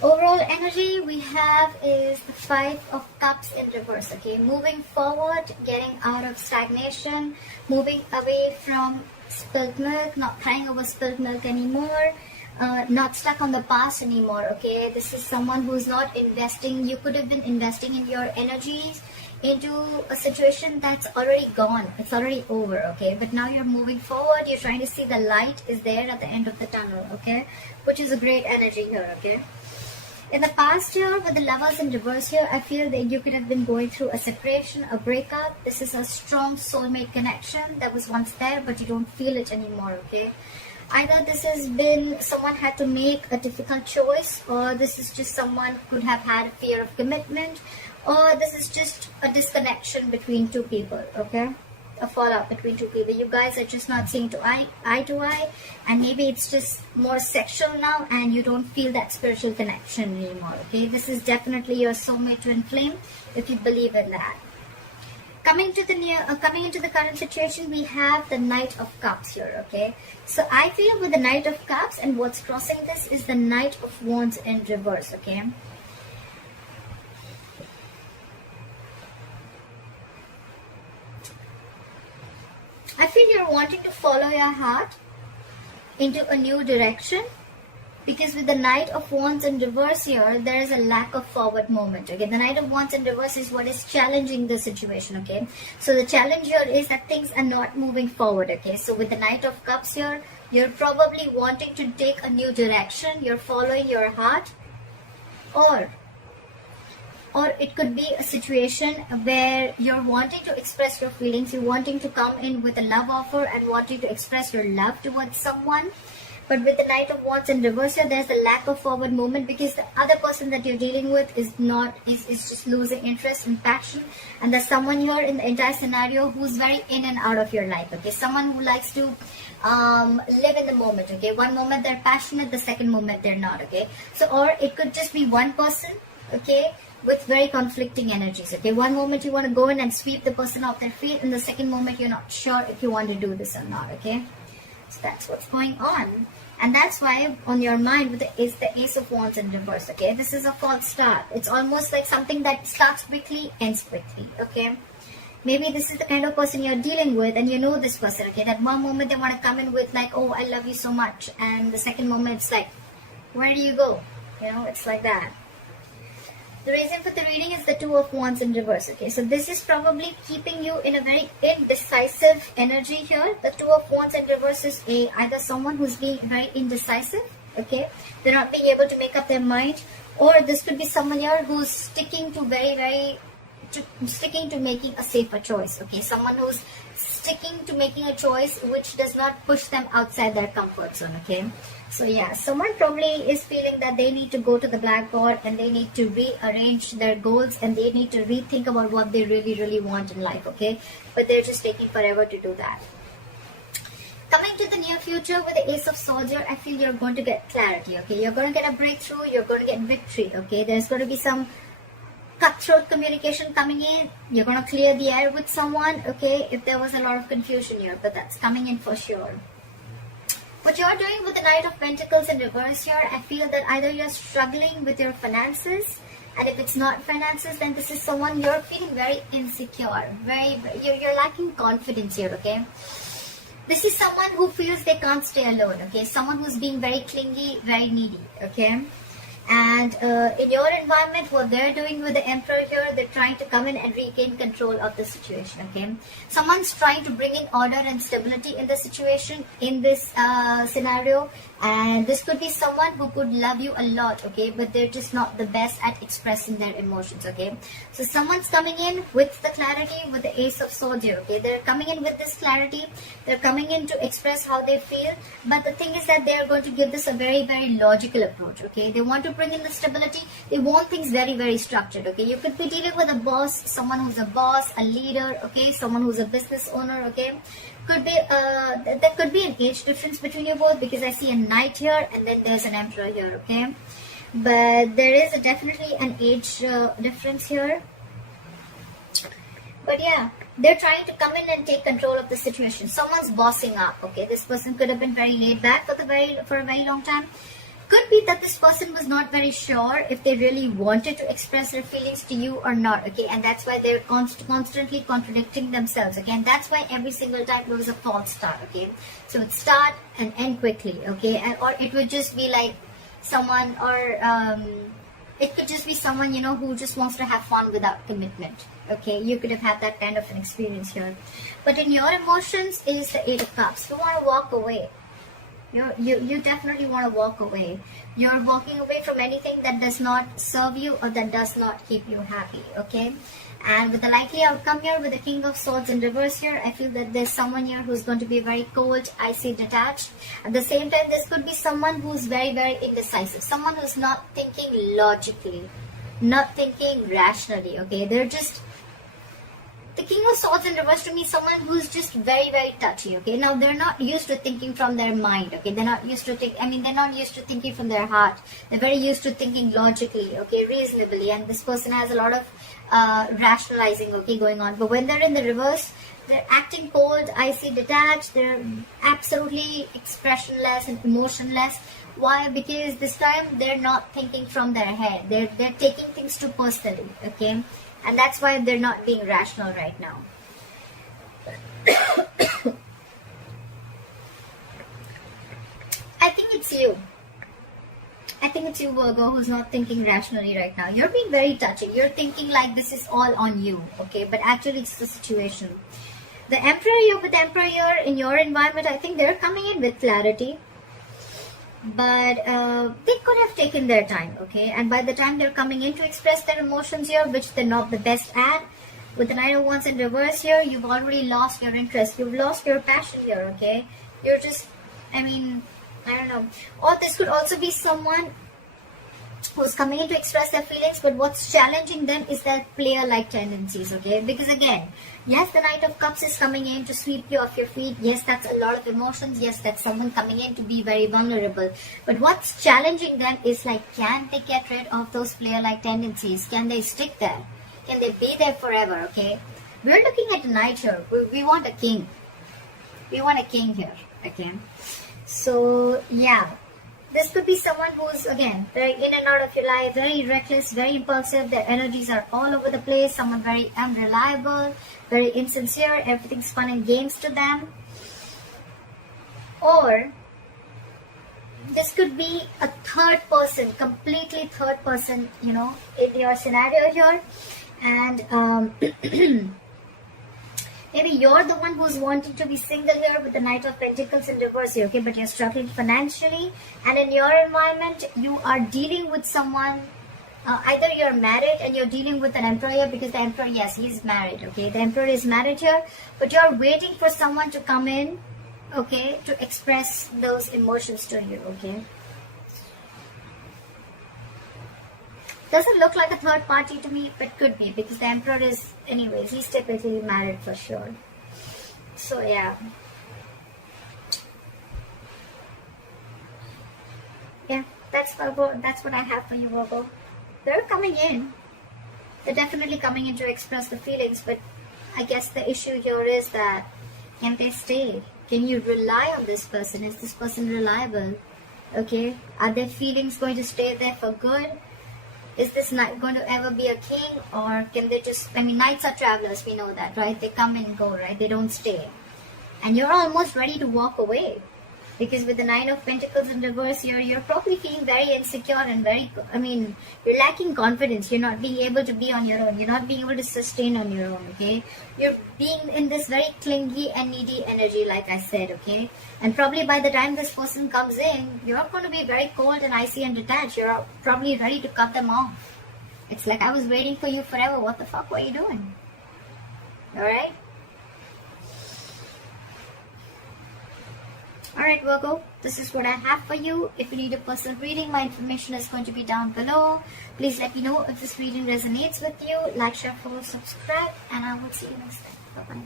Overall energy we have is the Five of Cups in reverse. Okay, moving forward, getting out of stagnation, moving away from spilled milk, not crying over spilled milk anymore, not stuck on the past anymore. Okay, this is someone who's not investing. You could have been investing in your energies into a situation that's already gone. It's already over. Okay, but now you're moving forward. You're trying to see the light is there at the end of the tunnel. Okay, which is a great energy here. Okay. In the past year, with the Lovers in reverse here, I feel that you could have been going through a separation, a breakup. This is a strong soulmate connection that was once there, but you don't feel it anymore, okay? Either this has been someone had to make a difficult choice, or this is just someone could have had a fear of commitment, or this is just a disconnection between two people, okay? A fallout between two people. You guys are just not seeing eye to eye, and maybe it's just more sexual now and you don't feel that spiritual connection anymore. Okay, this is definitely your soulmate twin flame if you believe in that. Coming into the current situation, we have the Knight of Cups here. Okay, so I feel with the Knight of Cups, and what's crossing this is the Knight of Wands in reverse. Okay, I feel you're wanting to follow your heart into a new direction, because with the Knight of Wands in reverse here, there is a lack of forward movement. Okay, the Knight of Wands in reverse is what is challenging the situation. Okay, so the challenge here is that things are not moving forward. Okay, so with the Knight of Cups here, you're probably wanting to take a new direction. You're following your heart, or it could be a situation where you're wanting to express your feelings, you're wanting to come in with a love offer and wanting to express your love towards someone. But with the Knight of Wands in reverse here, there's a lack of forward movement, because the other person that you're dealing with is just losing interest and passion. And there's someone here in the entire scenario who's very in and out of your life. Okay, someone who likes to live in the moment. Okay, one moment they're passionate, the second moment they're not. Okay, so or it could just be one person. Okay, with very conflicting energies. Okay, one moment you want to go in and sweep the person off their feet, and the second moment you're not sure if you want to do this or not. Okay, so that's what's going on, and that's why on your mind is the Ace of Wands in reverse. Okay, this is a false start. It's almost like something that starts quickly, ends quickly. Okay, maybe this is the kind of person you're dealing with, and you know this person. Okay, that one moment they want to come in with like, oh, I love you so much, and the second moment it's like, where do you go? You know, it's like that. The reason for the reading is the Two of Wands in reverse. Okay, so this is probably keeping you in a very indecisive energy here. The Two of Wands in reverse is either someone who's being very indecisive. Okay, they're not being able to make up their mind, or this could be someone here who's sticking to making a safer choice. Okay, someone who's sticking to making a choice which does not push them outside their comfort zone. Okay, so yeah, someone probably is feeling that they need to go to the blackboard and they need to rearrange their goals, and they need to rethink about what they really want in life. Okay, but they're just taking forever to do that. Coming to the near future with the Ace of Swords here, I feel you're going to get clarity. Okay, you're going to get a breakthrough, you're going to get victory. Okay, there's going to be some cutthroat communication coming in. You're going to clear the air with someone. Okay, if there was a lot of confusion here, but that's coming in for sure. What you're doing with the Knight of Pentacles in reverse here, I feel that either you're struggling with your finances, and if it's not finances, then this is someone you're feeling very insecure, you're lacking confidence here. Okay, this is someone who feels they can't stay alone. Okay, someone who's being very clingy, very needy. Okay, and in your environment, what they're doing with the Emperor here, they're trying to come in and regain control of the situation. Okay, someone's trying to bring in order and stability in the situation, in this scenario, and this could be someone who could love you a lot. Okay, but they're just not the best at expressing their emotions. Okay, so someone's coming in with the clarity with the Ace of Swords here. Okay, they're coming in with this clarity, they're coming in to express how they feel, but the thing is that they're going to give this a very logical approach. Okay, they want to bring in the stability, they want things very structured. Okay, you could be dealing with a boss, someone who's a boss, a leader. Okay, someone who's a business owner. Okay, could be there could be an age difference between you both, because I see a Knight here and then there's an Emperor here. Okay, but there is definitely an age difference here. But yeah, they're trying to come in and take control of the situation. Someone's bossing up. Okay, this person could have been very laid back for a very long time. Could be that this person was not very sure if they really wanted to express their feelings to you or not, okay, and that's why they're constantly contradicting themselves, okay, and that's why every single time there was a false start, okay. So it start and end quickly, okay, and or it would just be like someone, or it could just be someone, you know, who just wants to have fun without commitment, okay. You could have had that kind of an experience here, but in your emotions is the Eight of Cups. You want to walk away. You definitely want to walk away. You're walking away from anything that does not serve you or that does not keep you happy, okay. And with the likely outcome here, with the King of Swords in reverse here, I feel that there's someone here who's going to be very cold, icy, detached. At the same time, this could be someone who's very, very indecisive. Someone who's not thinking logically, not thinking rationally, okay. They're just... The King of Swords in reverse to me is someone who's just very, very touchy, okay. Now, they're not used to thinking from their mind, okay. They're not used to they're not used to thinking from their heart. They're very used to thinking logically, okay, reasonably. And this person has a lot of rationalizing, okay, going on. But when they're in the reverse, they're acting cold, icy, detached. They're absolutely expressionless and emotionless. Why? Because this time they're not thinking from their head. They're taking things too personally, okay. And that's why they're not being rational right now. I think it's you. I think it's you, Virgo, who's not thinking rationally right now. You're being very touching. You're thinking like this is all on you, okay? But actually it's the situation. The Emperor, you're with the Emperor here in your environment. I think they're coming in with clarity. But they could have taken their time, okay, and by the time they're coming in to express their emotions here, which they're not the best at, with the Knight of Wands in reverse here, you've already lost your interest, you've lost your passion here, okay. You're just, I don't know. Or this could also be someone who's coming in to express their feelings, but what's challenging them is their player-like tendencies, okay? Because again, yes, the Knight of Cups is coming in to sweep you off your feet. Yes, that's a lot of emotions. Yes, that's someone coming in to be very vulnerable. But what's challenging them is like, can they get rid of those player-like tendencies? Can they stick there? Can they be there forever, okay? We're looking at a knight here. We want a king. We want a king here, okay? So, yeah. This could be someone who's, again, very in and out of your life, very reckless, very impulsive. Their energies are all over the place. Someone very unreliable, very insincere. Everything's fun and games to them. Or this could be a third person, completely third person, you know, in your scenario here. And maybe you're the one who's wanting to be single here with the Knight of Pentacles in reverse here, okay? But you're struggling financially, and in your environment, you are dealing with someone. Either you're married and you're dealing with an Emperor here, because the Emperor, yes, he's married, okay? The Emperor is married here, but you're waiting for someone to come in, okay, to express those emotions to you, okay? Doesn't look like a third party to me, but could be, because the Emperor is, anyways, he's typically married for sure. So, yeah. Yeah, that's Virgo. That's what I have for you, Virgo. They're coming in. They're definitely coming in to express the feelings, but I guess the issue here is that, can they stay? Can you rely on this person? Is this person reliable? Okay? Are their feelings going to stay there for good? Is this knight going to ever be a king, or can they just, knights are travelers, we know that, right? They come and go, right? They don't stay. And you're almost ready to walk away. Because with the Nine of Pentacles in reverse here, you're probably feeling very insecure and very, you're lacking confidence. You're not being able to be on your own. You're not being able to sustain on your own, okay? You're being in this very clingy and needy energy, like I said, okay? And probably by the time this person comes in, you're going to be very cold and icy and detached. You're probably ready to cut them off. It's like, I was waiting for you forever. What the fuck were you doing? Alright? Alright, Virgo, this is what I have for you. If you need a personal reading, my information is going to be down below. Please let me know if this reading resonates with you. Like, share, follow, subscribe, and I will see you next time. Bye-bye.